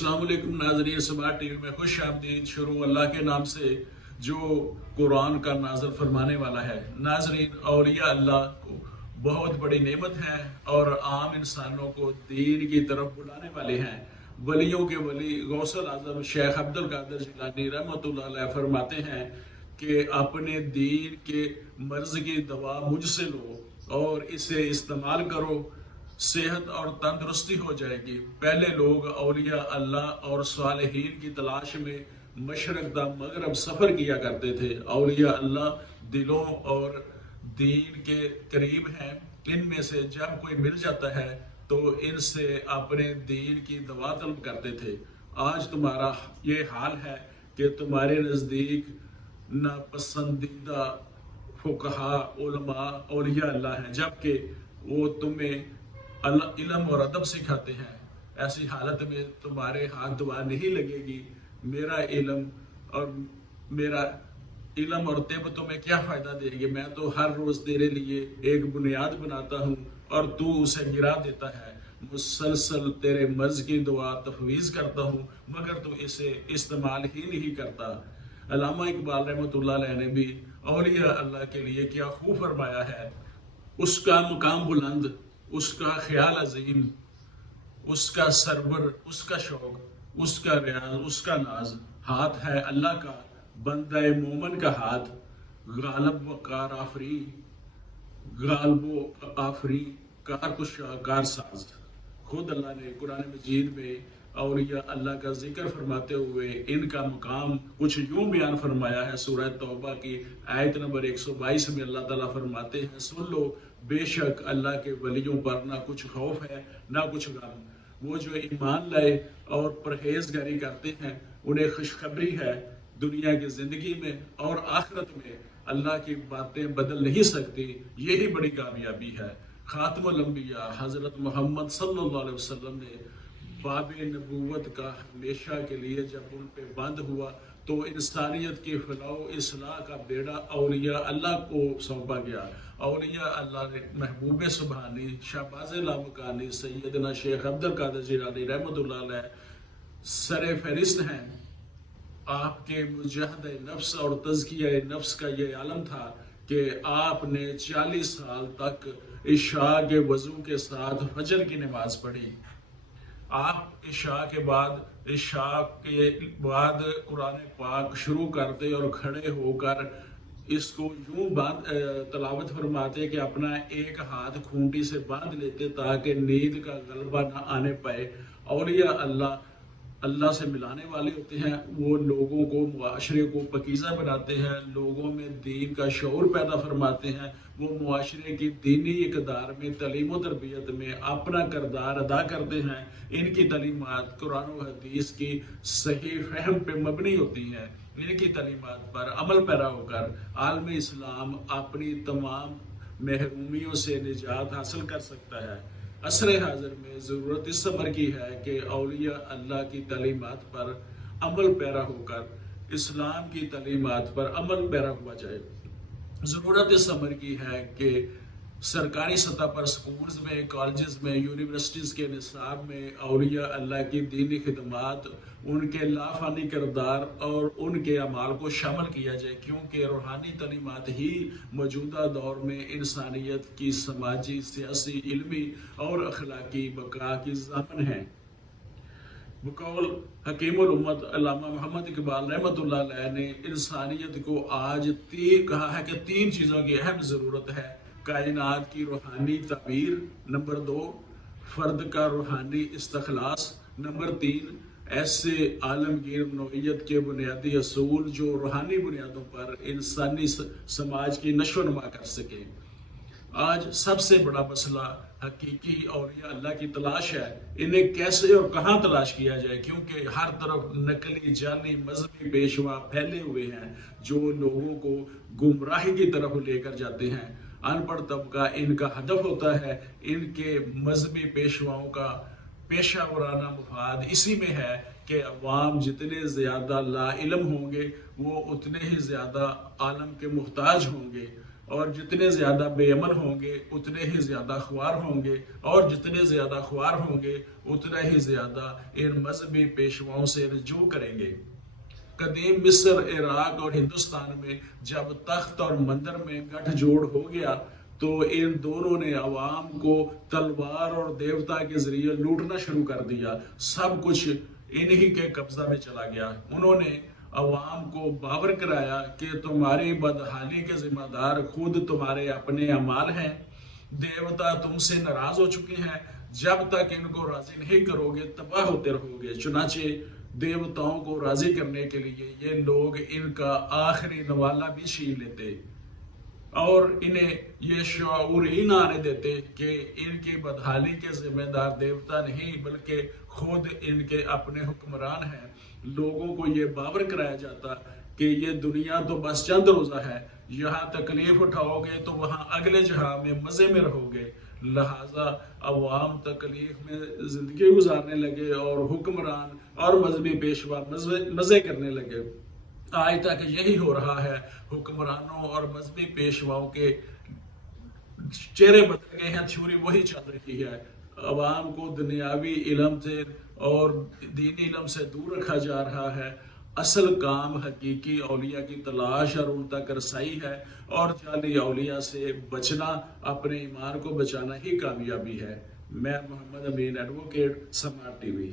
السلام علیکم ناظرین، صبح ٹی وی میں خوش آمدید۔ شروع اللہ کے نام سے جو قرآن کا نازل فرمانے والا ہے۔ ناظرین، اولیاء اللہ کو بہت بڑی نعمت ہے اور عام انسانوں کو دین کی طرف بلانے والے ہیں۔ ولیوں کے ولی غوث الاعظم شیخ عبد القادر جیلانی رحمۃ اللہ علیہ فرماتے ہیں کہ اپنے دین کے مرض کی دوا مجھ سے لو اور اسے استعمال کرو، صحت اور تندرستی ہو جائے گی۔ پہلے لوگ اولیاء اللہ اور صالحین کی تلاش میں مشرق تا مغرب سفر کیا کرتے تھے۔ اولیاء اللہ دلوں اور دین کے قریب ہیں۔ ان میں سے جب کوئی مل جاتا ہے تو ان سے اپنے دین کی دوا طلب کرتے تھے۔ آج تمہارا یہ حال ہے کہ تمہارے نزدیک ناپسندیدہ فقہا علماء اولیاء اللہ ہیں، جبکہ وہ تمہیں علم اور ادب سکھاتے ہیں۔ ایسی حالت میں تمہارے ہاتھ دعا نہیں لگے گی۔ میرا علم اور طب تمہیں کیا فائدہ دے گی؟ میں تو ہر روز تیرے لیے ایک بنیاد بناتا ہوں اور تو اسے گرا دیتا ہے۔ مسلسل تیرے مرض کی دعا تفویض کرتا ہوں مگر تو اسے استعمال ہی نہیں کرتا۔ علامہ اقبال رحمۃ اللہ علیہ نے بھی اولیاء اللہ کے لیے کیا خوب فرمایا ہے: اس کا مقام بلند، اس کا خیال عظیم، اس کا سرور، اس کا شوق، اس کا ریاض، اس کا ناز۔ ہاتھ ہے اللہ کا، بندہ مومن کا ہاتھ، غالب و کار آفری، غالب و آفری، کار کشا کار ساز۔ خود اللہ نے قرآن مجید میں اولیاء اللہ کا ذکر فرماتے ہوئے ان کا مقام کچھ یوں بیان فرمایا ہے۔ سورہ توبہ کی آیت نمبر 122 میں اللہ تعالیٰ فرماتے ہیں: سن لو، بے شک اللہ کے ولیوں پر نہ کچھ خوف ہے نہ کچھ غم۔ وہ جو ایمان لائے اور پرہیزگاری کرتے ہیں انہیں خوشخبری ہے، دنیا کی زندگی میں اور آخرت میں اللہ کی باتیں بدل نہیں سکتی۔ یہی بڑی کامیابی ہے۔ خاتم الانبیاء حضرت محمد صلی اللہ علیہ وسلم نے باب نبوت کا ہمیشہ کے لیے جب ان پہ بند ہوا تو انسانیت کی فلاح و اصلاح کا بیڑا اولیاء اللہ کو سونپا گیا۔ اولیاء اللہ نے محبوب سبحانی شہباز لامکانی سیدنا شیخ عبد القادر جیلانی رحمۃ اللہ علیہ سر فہرست ہیں۔ آپ کے مجاہدہ نفس اور تزکیہ نفس کا یہ عالم تھا کہ آپ نے 40 سال تک عشاء کے وضو کے ساتھ فجر کی نماز پڑھی۔ آپ عشاء کے بعد قرآن پاک شروع کرتے اور کھڑے ہو کر اس کو یوں تلاوت فرماتے کہ اپنا ایک ہاتھ کھونٹی سے باندھ لیتے تاکہ نیند کا غلبہ نہ آنے پائے۔ اولیاء اللہ سے ملانے والے ہوتے ہیں۔ وہ لوگوں کو، معاشرے کو پاکیزہ بناتے ہیں، لوگوں میں دین کا شعور پیدا فرماتے ہیں۔ وہ معاشرے کی دینی اقدار میں، تعلیم و تربیت میں اپنا کردار ادا کرتے ہیں۔ ان کی تعلیمات قرآن و حدیث کی صحیح فہم پہ مبنی ہوتی ہیں۔ ان کی تعلیمات پر عمل پیرا ہو کر عالم اسلام اپنی تمام محرومیوں سے نجات حاصل کر سکتا ہے۔ عصر حاضر میں ضرورت اس امر کی ہے کہ اولیاء اللہ کی تعلیمات پر عمل پیرا ہو کر اسلام کی تعلیمات پر عمل پیرا ہوا جائے۔ ضرورت اس امر کی ہے کہ سرکاری سطح پر سکولز میں، کالجز میں، یونیورسٹیز کے نصاب میں اولیاء اللہ کی دینی خدمات، ان کے لافانی کردار اور ان کے اعمال کو شامل کیا جائے، کیونکہ روحانی تعلیمات ہی موجودہ دور میں انسانیت کی سماجی، سیاسی، علمی اور اخلاقی بقا کی ضامن ہیں۔ بقول حکیم الامت علامہ محمد اقبال رحمۃ اللہ علیہ نے انسانیت کو آج کہا ہے کہ 3 چیزوں کی اہم ضرورت ہے: کائنات کی روحانی تعبیر، نمبر 2 فرد کا روحانی استخلاص، نمبر 3 ایسے عالمگیر نوعیت کے بنیادی اصول جو روحانی بنیادوں پر انسانی سماج کی نشو و نما کر سکے۔ آج سب سے بڑا مسئلہ حقیقی اولیاء اللہ کی تلاش ہے۔ انہیں کیسے اور کہاں تلاش کیا جائے، کیونکہ ہر طرف نقلی جعلی مذہبی پیشوا پھیلے ہوئے ہیں جو لوگوں کو گمراہی کی طرف لے کر جاتے ہیں۔ ان پڑھ طبقہ ان کا ہدف ہوتا ہے۔ ان کے مذہبی پیشواؤں کا پیشہ ورانہ مفاد اسی میں ہے کہ عوام جتنے زیادہ لا علم ہوں گے وہ اتنے ہی زیادہ عالم کے محتاج ہوں گے اور جتنے زیادہ بے امن ہوں گے اتنے ہی زیادہ خوار ہوں گے، اور جتنے زیادہ خوار ہوں گے اتنا ہی زیادہ ان مذہبی پیشواؤں سے رجوع کریں گے۔ قدیم مصر، عراق اور ہندوستان میں جب تخت اور مندر میں گٹھ جوڑ ہو گیا تو ان دونوں نے عوام کو تلوار اور دیوتا کے ذریعے لوٹنا شروع کر دیا۔ سب کچھ انہی کے قبضہ میں چلا گیا۔ انہوں نے عوام کو باور کرایا کہ تمہاری بدحالی کے ذمہ دار خود تمہارے اپنے اعمال ہیں۔ دیوتا تم سے ناراض ہو چکے ہیں، جب تک ان کو راضی نہیں کرو گے تباہ ہوتے رہو گے۔ چنانچہ دیوتاؤں کو راضی کرنے کے لیے یہ لوگ ان کا آخری نوالہ بھی چھین لیتے اور انہیں یہ شعور ہی نہ آنے دیتے کہ ان کی بدحالی کے ذمہ دار دیوتا نہیں بلکہ خود ان کے اپنے حکمران ہیں۔ لوگوں کو یہ باور کرایا جاتا کہ یہ دنیا تو بس چند روزہ ہے، یہاں تکلیف اٹھاؤ گے تو وہاں اگلے جہاں میں مزے میں رہو گے۔ لہٰذا عوام تکلیف میں زندگی گزارنے لگے اور حکمران اور مذہبی پیشوا مزے کرنے لگے۔ آج تک یہی ہو رہا ہے، حکمرانوں اور مذہبی پیشواؤں کے چہرے بدل گئے ہیں، تھیوری وہی چل رہی ہے۔ عوام کو دنیاوی علم سے اور دینی علم سے دور رکھا جا رہا ہے۔ اصل کام حقیقی اولیاء کی تلاش اور ان تک رسائی ہے، اور جعلی اولیاء سے بچنا اپنے ایمان کو بچانا ہی کامیابی ہے۔ میں محمد امین، ایڈوکیٹ، سماعت ٹی وی۔